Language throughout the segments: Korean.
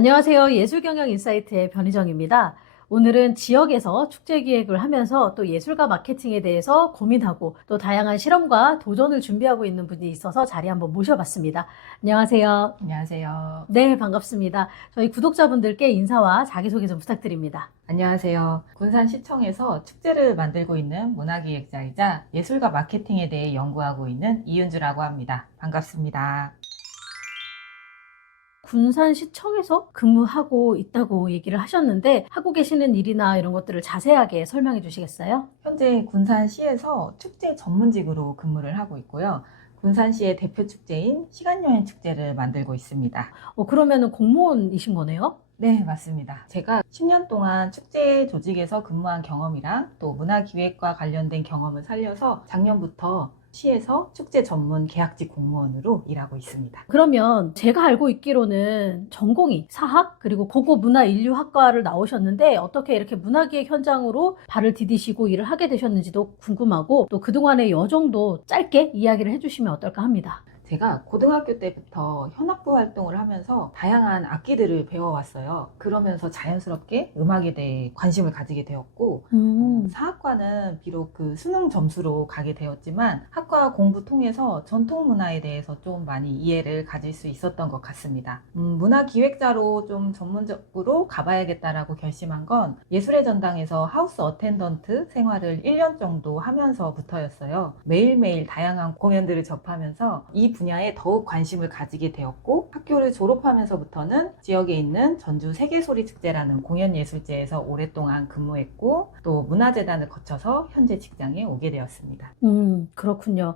안녕하세요. 예술경영인사이트의 변희정입니다. 오늘은 지역에서 축제 기획을 하면서 또 예술가 마케팅에 대해서 고민하고 또 다양한 실험과 도전을 준비하고 있는 분이 있어서 자리에 한번 모셔봤습니다. 안녕하세요. 안녕하세요. 네, 반갑습니다. 저희 구독자분들께 인사와 자기소개 좀 부탁드립니다. 안녕하세요. 군산시청에서 축제를 만들고 있는 문화기획자이자 예술가 마케팅에 대해 연구하고 있는 이윤주라고 합니다. 반갑습니다. 군산시청에서 근무하고 있다고 얘기를 하셨는데 하고 계시는 일이나 이런 것들을 자세하게 설명해 주시겠어요? 현재 군산시에서 축제 전문직으로 근무를 하고 있고요. 군산시의 대표 축제인 시간여행 축제를 만들고 있습니다. 그러면은 공무원이신 거네요? 네, 맞습니다. 제가 10년 동안 축제 조직에서 근무한 경험이랑 또 문화기획과 관련된 경험을 살려서 작년부터 시에서 축제 전문 계약직 공무원으로 일하고 있습니다. 그러면 제가 알고 있기로는 전공이 사학 그리고 고고문화인류학과를 나오셨는데 어떻게 이렇게 문화기획 현장으로 발을 디디시고 일을 하게 되셨는지도 궁금하고 또 그동안의 여정도 짧게 이야기를 해주시면 어떨까 합니다. 제가 고등학교 때부터 현악부 활동을 하면서 다양한 악기들을 배워왔어요. 그러면서 자연스럽게 음악에 대해 관심을 가지게 되었고, 사학과는 비록 그 수능 점수로 가게 되었지만 학과 공부 통해서 전통 문화에 대해서 좀 많이 이해를 가질 수 있었던 것 같습니다. 문화 기획자로 좀 전문적으로 가봐야겠다라고 결심한 건 예술의 전당에서 하우스 어텐던트 생활을 1년 정도 하면서부터였어요. 매일매일 다양한 공연들을 접하면서 이 분야에 더욱 관심을 가지게 되었고, 학교를 졸업하면서부터는 지역에 있는 전주 세계소리축제라는 공연예술제에서 오랫동안 근무했고, 또 문화재단을 거쳐서 현재 직장에 오게 되었습니다. 그렇군요.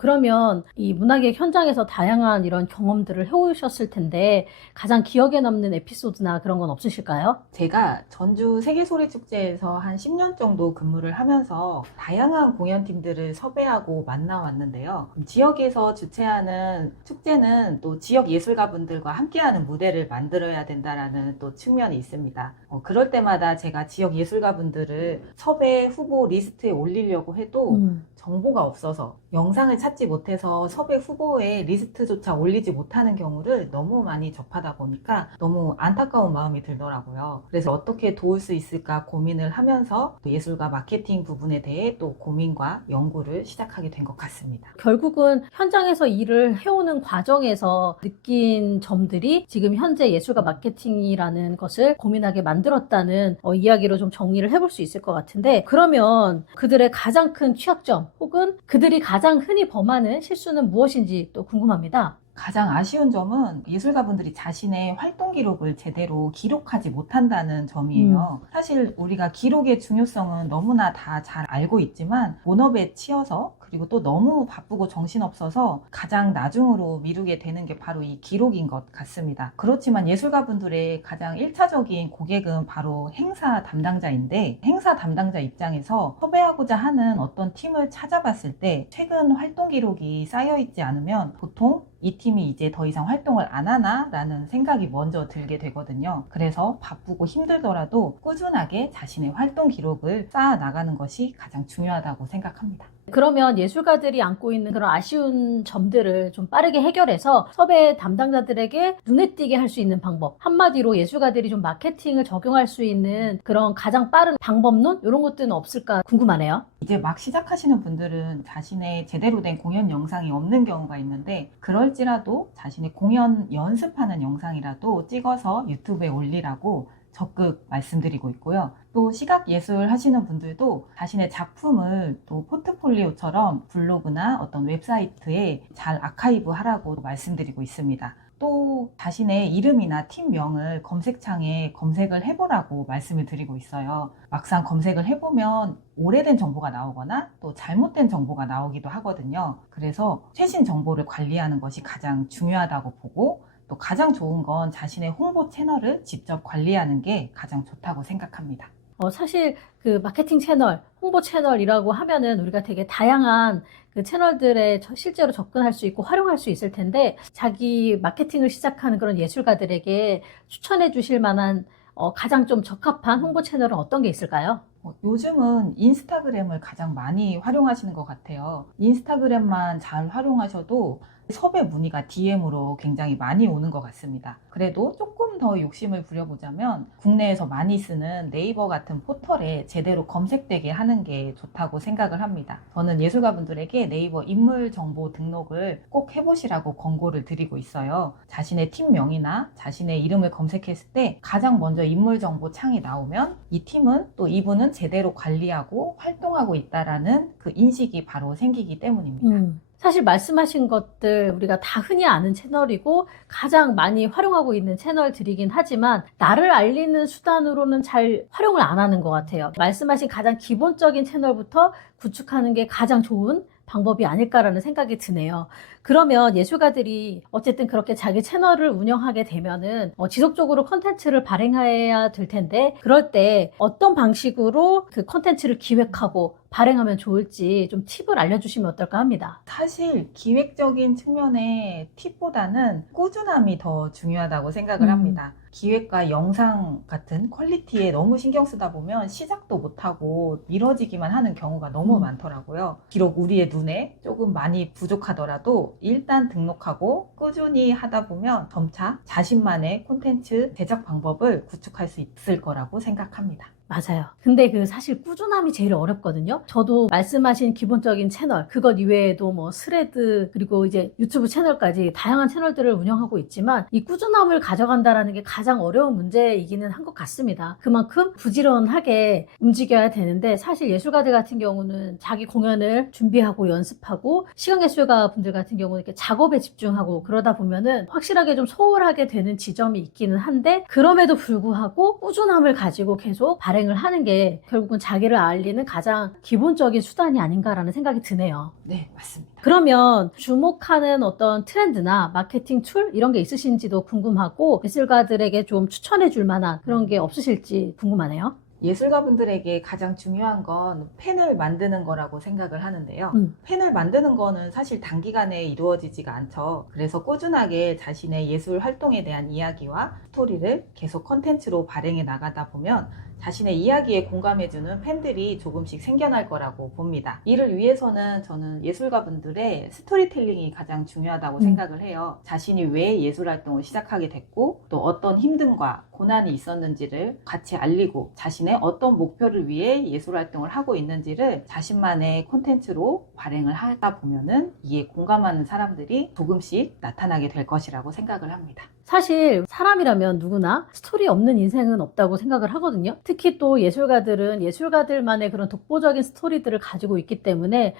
그러면 이 문화기획 현장에서 다양한 이런 경험들을 해오셨을 텐데 가장 기억에 남는 에피소드나 그런 건 없으실까요? 제가 전주 세계소리축제에서 한 10년 정도 근무를 하면서 다양한 공연팀들을 섭외하고 만나왔는데요. 지역에서 주최하는 축제는 또 지역 예술가분들과 함께하는 무대를 만들어야 된다라는 또 측면이 있습니다. 그럴 때마다 제가 지역 예술가분들을 섭외 후보 리스트에 올리려고 해도 정보가 없어서 영상을 찾지 못해서 섭외 후보에 리스트조차 올리지 못하는 경우를 너무 많이 접하다 보니까 너무 안타까운 마음이 들더라고요. 그래서 어떻게 도울 수 있을까 고민을 하면서 또 예술가 마케팅 부분에 대해 또 고민과 연구를 시작하게 된 것 같습니다. 결국은 현장에서 일을 해오는 과정에서 느낀 점들이 지금 현재 예술가 마케팅이라는 것을 고민하게 만들었다는 이야기로 좀 정리를 해볼 수 있을 것 같은데, 그러면 그들의 가장 큰 취약점 혹은 그들이 가장 흔히 범하는 실수는 무엇인지 또 궁금합니다. 가장 아쉬운 점은 예술가분들이 자신의 활동 기록을 제대로 기록하지 못한다는 점이에요. 사실 우리가 기록의 중요성은 너무나 다 잘 알고 있지만 본업에 치여서 그리고 또 너무 바쁘고 정신없어서 가장 나중으로 미루게 되는 게 바로 이 기록인 것 같습니다. 그렇지만 예술가분들의 가장 1차적인 고객은 바로 행사 담당자인데, 행사 담당자 입장에서 섭외하고자 하는 어떤 팀을 찾아봤을 때 최근 활동 기록이 쌓여있지 않으면 보통 이 팀이 이제 더 이상 활동을 안 하나? 라는 생각이 먼저 들게 되거든요. 그래서 바쁘고 힘들더라도 꾸준하게 자신의 활동 기록을 쌓아 나가는 것이 가장 중요하다고 생각합니다. 그러면 예술가들이 안고 있는 그런 아쉬운 점들을 좀 빠르게 해결해서 섭외 담당자들에게 눈에 띄게 할 수 있는 방법, 한마디로 예술가들이 좀 마케팅을 적용할 수 있는 그런 가장 빠른 방법론 이런 것들은 없을까 궁금하네요. 이제 막 시작하시는 분들은 자신의 제대로 된 공연 영상이 없는 경우가 있는데, 그럴지라도 자신의 공연 연습하는 영상이라도 찍어서 유튜브에 올리라고 적극 말씀드리고 있고요. 또 시각예술 하시는 분들도 자신의 작품을 또 포트폴리오처럼 블로그나 어떤 웹사이트에 잘 아카이브 하라고 말씀드리고 있습니다. 또 자신의 이름이나 팀명을 검색창에 검색을 해보라고 말씀을 드리고 있어요. 막상 검색을 해보면 오래된 정보가 나오거나 또 잘못된 정보가 나오기도 하거든요. 그래서 최신 정보를 관리하는 것이 가장 중요하다고 보고, 또 가장 좋은 건 자신의 홍보 채널을 직접 관리하는 게 가장 좋다고 생각합니다. 사실 그 마케팅 채널, 홍보 채널이라고 하면은 우리가 되게 다양한 그 채널들에 실제로 접근할 수 있고 활용할 수 있을 텐데, 자기 마케팅을 시작하는 그런 예술가들에게 추천해 주실 만한 가장 좀 적합한 홍보 채널은 어떤 게 있을까요? 요즘은 인스타그램을 가장 많이 활용하시는 것 같아요. 인스타그램만 잘 활용하셔도 섭외 문의가 DM으로 굉장히 많이 오는 것 같습니다. 그래도 조금 더 욕심을 부려보자면 국내에서 많이 쓰는 네이버 같은 포털에 제대로 검색되게 하는 게 좋다고 생각을 합니다. 저는 예술가분들에게 네이버 인물정보 등록을 꼭 해보시라고 권고를 드리고 있어요. 자신의 팀명이나 자신의 이름을 검색했을 때 가장 먼저 인물정보 창이 나오면 이 팀은 또 이분은 제대로 관리하고 활동하고 있다라는 그 인식이 바로 생기기 때문입니다. 사실 말씀하신 것들 우리가 다 흔히 아는 채널이고 가장 많이 활용하고 있는 채널들이긴 하지만 나를 알리는 수단으로는 잘 활용을 안 하는 것 같아요. 말씀하신 가장 기본적인 채널부터 구축하는 게 가장 좋은 방법이 아닐까라는 생각이 드네요. 그러면 예술가들이 어쨌든 그렇게 자기 채널을 운영하게 되면은 지속적으로 컨텐츠를 발행해야 될 텐데 그럴 때 어떤 방식으로 그 컨텐츠를 기획하고 발행하면 좋을지 좀 팁을 알려주시면 어떨까 합니다. 사실 기획적인 측면의 팁보다는 꾸준함이 더 중요하다고 생각을 합니다. 기획과 영상 같은 퀄리티에 너무 신경 쓰다 보면 시작도 못하고 미뤄지기만 하는 경우가 너무 많더라고요. 비록 우리의 눈에 조금 많이 부족하더라도 일단 등록하고 꾸준히 하다 보면 점차 자신만의 콘텐츠 제작 방법을 구축할 수 있을 거라고 생각합니다. 맞아요. 근데 그 사실 꾸준함이 제일 어렵거든요. 저도 말씀하신 기본적인 채널, 그것 이외에도 뭐 스레드, 그리고 이제 유튜브 채널까지 다양한 채널들을 운영하고 있지만 이 꾸준함을 가져간다라는 게 가장 어려운 문제이기는 한 것 같습니다. 그만큼 부지런하게 움직여야 되는데 사실 예술가들 같은 경우는 자기 공연을 준비하고 연습하고 시각예술가 분들 같은 경우는 이렇게 작업에 집중하고 그러다 보면은 확실하게 좀 소홀하게 되는 지점이 있기는 한데 그럼에도 불구하고 꾸준함을 가지고 계속 발행을 하는 게 결국은 자기를 알리는 가장 기본적인 수단이 아닌가라는 생각이 드네요. 네, 맞습니다. 그러면 주목하는 어떤 트렌드나 마케팅 툴 이런 게 있으신지도 궁금하고 예술가들에게 좀 추천해 줄 만한 그런 게 없으실지 궁금하네요. 예술가분들에게 가장 중요한 건 펜을 만드는 거라고 생각을 하는데요. 펜을 만드는 거는 사실 단기간에 이루어지지가 않죠. 그래서 꾸준하게 자신의 예술 활동에 대한 이야기와 스토리를 계속 컨텐츠로 발행해 나가다 보면 자신의 이야기에 공감해주는 팬들이 조금씩 생겨날 거라고 봅니다. 이를 위해서는 저는 예술가분들의 스토리텔링이 가장 중요하다고 생각을 해요. 자신이 왜 예술활동을 시작하게 됐고 또 어떤 힘듦과 고난이 있었는지를 같이 알리고 자신의 어떤 목표를 위해 예술활동을 하고 있는지를 자신만의 콘텐츠로 발행을 하다 보면은 이에 공감하는 사람들이 조금씩 나타나게 될 것이라고 생각을 합니다. 사실 사람이라면 누구나 스토리 없는 인생은 없다고 생각을 하거든요. 특히 또 예술가들은 예술가들만의 그런 독보적인 스토리들을 가지고 있기 때문에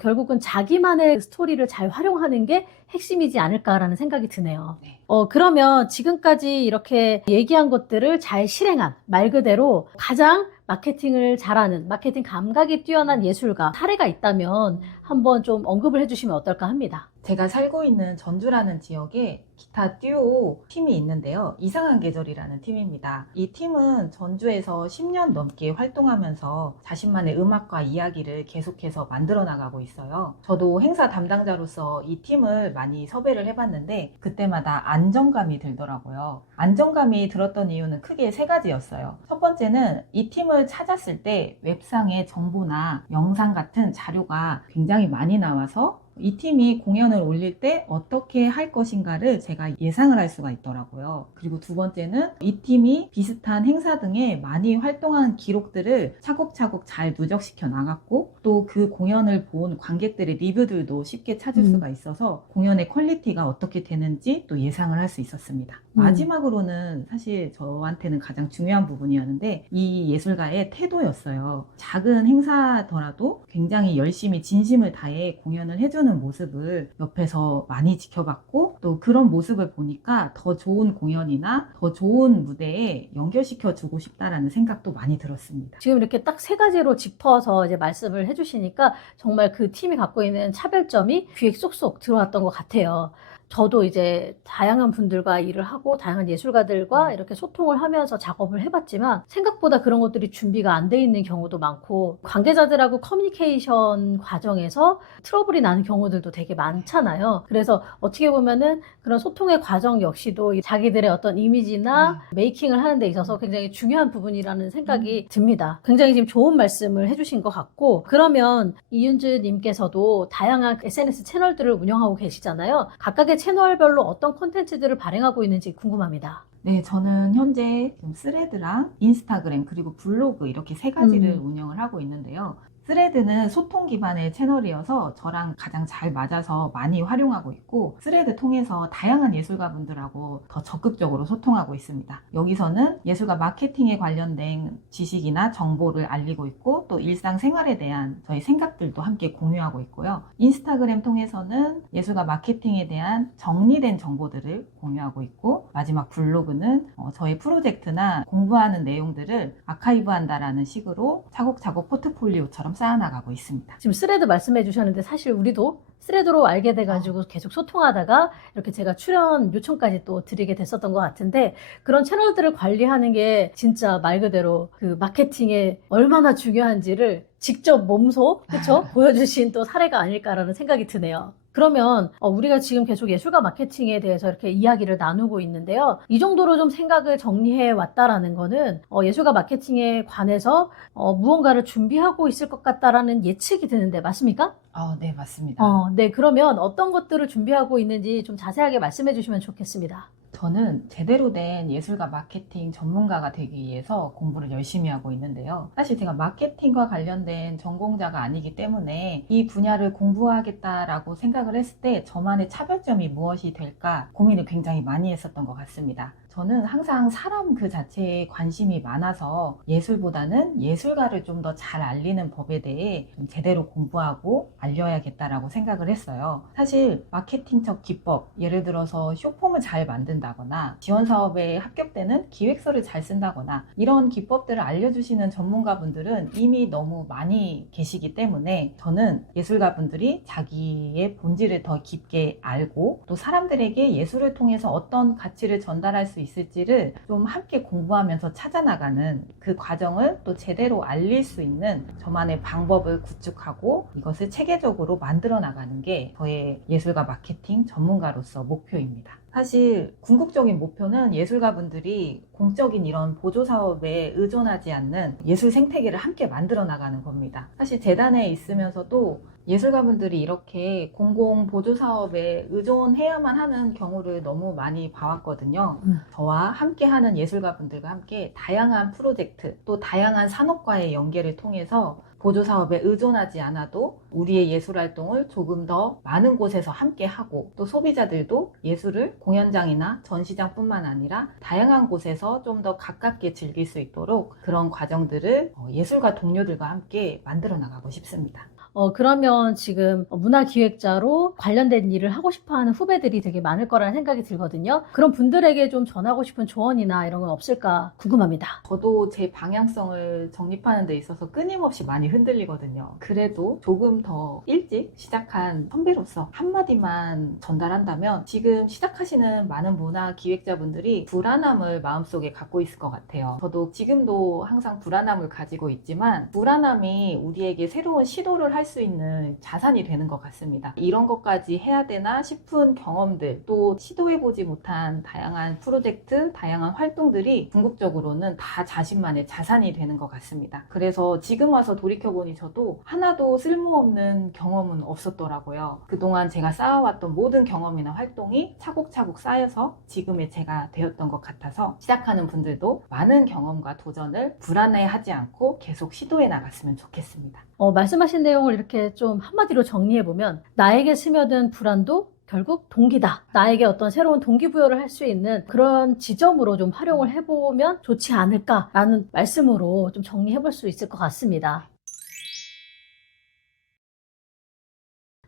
결국은 자기만의 스토리를 잘 활용하는 게 핵심이지 않을까라는 생각이 드네요. 네. 그러면 지금까지 이렇게 얘기한 것들을 잘 실행한 말 그대로 가장 마케팅을 잘하는 마케팅 감각이 뛰어난 예술가 사례가 있다면 한번 좀 언급을 해주시면 어떨까 합니다. 제가 살고 있는 전주라는 지역에 기타 듀오 팀이 있는데요. 이상한 계절이라는 팀입니다. 이 팀은 전주에서 10년 넘게 활동하면서 자신만의 음악과 이야기를 계속해서 만들어 나가고 있어요. 저도 행사 담당자로서 이 팀을 많이 섭외를 해봤는데 그때마다 안정감이 들더라고요. 안정감이 들었던 이유는 크게 세 가지였어요. 첫 번째는 이 팀을 찾았을 때 웹상의 정보나 영상 같은 자료가 굉장히 많이 나와서 이 팀이 공연을 올릴 때 어떻게 할 것인가를 제가 예상을 할 수가 있더라고요. 그리고 두 번째는 이 팀이 비슷한 행사 등에 많이 활동한 기록들을 차곡차곡 잘 누적시켜 나갔고 또 그 공연을 본 관객들의 리뷰들도 쉽게 찾을 수가 있어서 공연의 퀄리티가 어떻게 되는지 또 예상을 할 수 있었습니다. 마지막으로는 사실 저한테는 가장 중요한 부분이었는데 이 예술가의 태도였어요. 작은 행사더라도 굉장히 열심히 진심을 다해 공연을 해주는 모습을 옆에서 많이 지켜봤고 또 그런 모습을 보니까 더 좋은 공연이나 더 좋은 무대에 연결시켜 주고 싶다라는 생각도 많이 들었습니다. 지금 이렇게 딱 세 가지로 짚어서 이제 말씀을 해주시니까 정말 그 팀이 갖고 있는 차별점이 귀에 쏙쏙 들어왔던 것 같아요. 저도 이제 다양한 분들과 일을 하고 다양한 예술가들과 이렇게 소통을 하면서 작업을 해봤지만 생각보다 그런 것들이 준비가 안 돼 있는 경우도 많고 관계자들하고 커뮤니케이션 과정에서 트러블이 나는 경우들도 되게 많잖아요. 그래서 어떻게 보면은 그런 소통의 과정 역시도 자기들의 어떤 이미지나 메이킹을 하는 데 있어서 굉장히 중요한 부분이라는 생각이 듭니다. 굉장히 지금 좋은 말씀을 해주신 것 같고, 그러면 이윤주 님께서도 다양한 SNS 채널들을 운영하고 계시잖아요. 각각의 채널별로 어떤 콘텐츠들을 발행하고 있는지 궁금합니다. 네, 저는 현재 지금 스레드랑 인스타그램 그리고 블로그 이렇게 세 가지를 운영을 하고 있는데요. 스레드는 소통 기반의 채널이어서 저랑 가장 잘 맞아서 많이 활용하고 있고, 스레드 통해서 다양한 예술가분들하고 더 적극적으로 소통하고 있습니다. 여기서는 예술가 마케팅에 관련된 지식이나 정보를 알리고 있고, 또 일상생활에 대한 저희 생각들도 함께 공유하고 있고요. 인스타그램 통해서는 예술가 마케팅에 대한 정리된 정보들을 공유하고 있고, 마지막 블로그는 저희 프로젝트나 공부하는 내용들을 아카이브한다라는 식으로 차곡차곡 포트폴리오처럼 쌓아나가고 있습니다. 지금 스레드 말씀해 주셨는데 사실 우리도 스레드로 알게 돼가지고 계속 소통하다가 이렇게 제가 출연 요청까지 또 드리게 됐었던 것 같은데, 그런 채널들을 관리하는 게 진짜 말 그대로 그 마케팅에 얼마나 중요한지를 직접 몸소 그쵸? 보여주신 또 사례가 아닐까라는 생각이 드네요. 그러면 우리가 지금 계속 예술가 마케팅에 대해서 이렇게 이야기를 나누고 있는데요. 이 정도로 좀 생각을 정리해 왔다라는 거는 예술가 마케팅에 관해서 무언가를 준비하고 있을 것 같다라는 예측이 드는데 맞습니까? 네, 맞습니다. 네, 그러면 어떤 것들을 준비하고 있는지 좀 자세하게 말씀해 주시면 좋겠습니다. 저는 제대로 된 예술가 마케팅 전문가가 되기 위해서 공부를 열심히 하고 있는데요. 사실 제가 마케팅과 관련된 전공자가 아니기 때문에 이 분야를 공부하겠다라고 생각을 했을 때 저만의 차별점이 무엇이 될까 고민을 굉장히 많이 했었던 것 같습니다. 저는 항상 사람 그 자체에 관심이 많아서 예술보다는 예술가를 좀 더 잘 알리는 법에 대해 좀 제대로 공부하고 알려야겠다라고 생각을 했어요. 사실 마케팅적 기법, 예를 들어서 쇼폼을 잘 만든다거나 지원 사업에 합격되는 기획서를 잘 쓴다거나 이런 기법들을 알려주시는 전문가분들은 이미 너무 많이 계시기 때문에 저는 예술가분들이 자기의 본질을 더 깊게 알고 또 사람들에게 예술을 통해서 어떤 가치를 전달할 수 있을지를 좀 함께 공부하면서 찾아나가는 그 과정을 또 제대로 알릴 수 있는 저만의 방법을 구축하고 이것을 체계적으로 만들어 나가는 게 저의 예술가 마케팅 전문가로서 목표입니다. 사실 궁극적인 목표는 예술가분들이 공적인 이런 보조사업에 의존하지 않는 예술 생태계를 함께 만들어 나가는 겁니다. 사실 재단에 있으면서도 예술가분들이 이렇게 공공 보조사업에 의존해야만 하는 경우를 너무 많이 봐왔거든요. 저와 함께하는 예술가분들과 함께 다양한 프로젝트 또 다양한 산업과의 연계를 통해서 보조사업에 의존하지 않아도 우리의 예술활동을 조금 더 많은 곳에서 함께 하고 또 소비자들도 예술을 공연장이나 전시장뿐만 아니라 다양한 곳에서 좀 더 가깝게 즐길 수 있도록 그런 과정들을 예술가 동료들과 함께 만들어 나가고 싶습니다. 그러면 지금 문화기획자로 관련된 일을 하고 싶어하는 후배들이 되게 많을 거라는 생각이 들거든요. 그런 분들에게 좀 전하고 싶은 조언이나 이런 건 없을까 궁금합니다. 저도 제 방향성을 정립하는 데 있어서 끊임없이 많이 흔들리거든요. 그래도 조금 더 일찍 시작한 선배로서 한마디만 전달한다면 지금 시작하시는 많은 문화 기획자분들이 불안함을 마음속에 갖고 있을 것 같아요. 저도 지금도 항상 불안함을 가지고 있지만 불안함이 우리에게 새로운 시도를 할 수 있는 자산이 되는 것 같습니다. 이런 것까지 해야 되나 싶은 경험들 또 시도해보지 못한 다양한 프로젝트, 다양한 활동들이 궁극적으로는 다 자신만의 자산이 되는 것 같습니다. 그래서 지금 와서 돌이켜보니 저도 하나도 쓸모없는 경험은 없었더라고요. 그동안 제가 쌓아왔던 모든 경험이나 활동이 차곡차곡 쌓여서 지금의 제가 되었던 것 같아서 시작하는 분들도 많은 경험과 도전을 불안해하지 않고 계속 시도해 나갔으면 좋겠습니다. 말씀하신 내용을 이렇게 좀 한마디로 정리해보면 나에게 스며든 불안도 결국 동기다. 나에게 어떤 새로운 동기부여를 할 수 있는 그런 지점으로 좀 활용을 해보면 좋지 않을까라는 말씀으로 좀 정리해볼 수 있을 것 같습니다.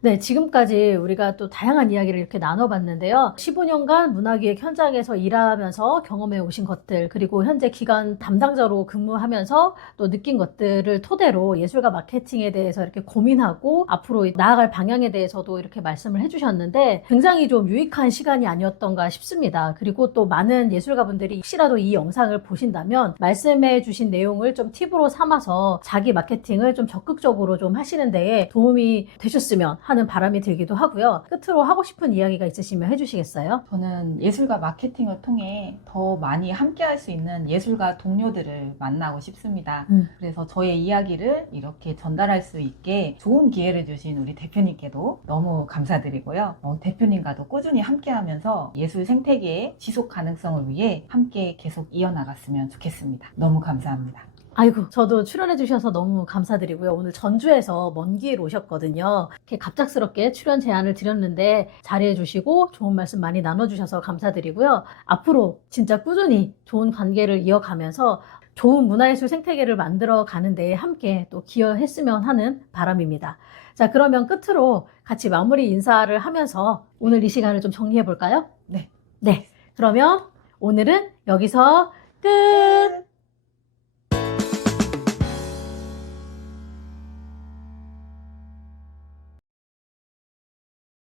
네, 지금까지 우리가 또 다양한 이야기를 이렇게 나눠봤는데요. 15년간 문화기획 현장에서 일하면서 경험해 오신 것들, 그리고 현재 기관 담당자로 근무하면서 또 느낀 것들을 토대로 예술가 마케팅에 대해서 이렇게 고민하고 앞으로 나아갈 방향에 대해서도 이렇게 말씀을 해주셨는데 굉장히 좀 유익한 시간이 아니었던가 싶습니다. 그리고 또 많은 예술가분들이 혹시라도 이 영상을 보신다면 말씀해 주신 내용을 좀 팁으로 삼아서 자기 마케팅을 좀 적극적으로 좀 하시는 데에 도움이 되셨으면 하는 바람이 들기도 하고요. 끝으로 하고 싶은 이야기가 있으시면 해주시겠어요? 저는 예술가 마케팅을 통해 더 많이 함께 할 수 있는 예술가 동료들을 만나고 싶습니다. 그래서 저의 이야기를 이렇게 전달할 수 있게 좋은 기회를 주신 우리 대표님께도 너무 감사드리고요. 대표님과도 꾸준히 함께 하면서 예술 생태계의 지속 가능성을 위해 함께 계속 이어나갔으면 좋겠습니다. 너무 감사합니다. 아이고, 저도 출연해 주셔서 너무 감사드리고요. 오늘 전주에서 먼 길로 오셨거든요. 이렇게 갑작스럽게 출연 제안을 드렸는데 자리해 주시고 좋은 말씀 많이 나눠주셔서 감사드리고요. 앞으로 진짜 꾸준히 좋은 관계를 이어가면서 좋은 문화예술 생태계를 만들어 가는 데에 함께 또 기여했으면 하는 바람입니다. 자, 그러면 끝으로 같이 마무리 인사를 하면서 오늘 이 시간을 좀 정리해 볼까요? 네. 네. 그러면 오늘은 여기서 끝!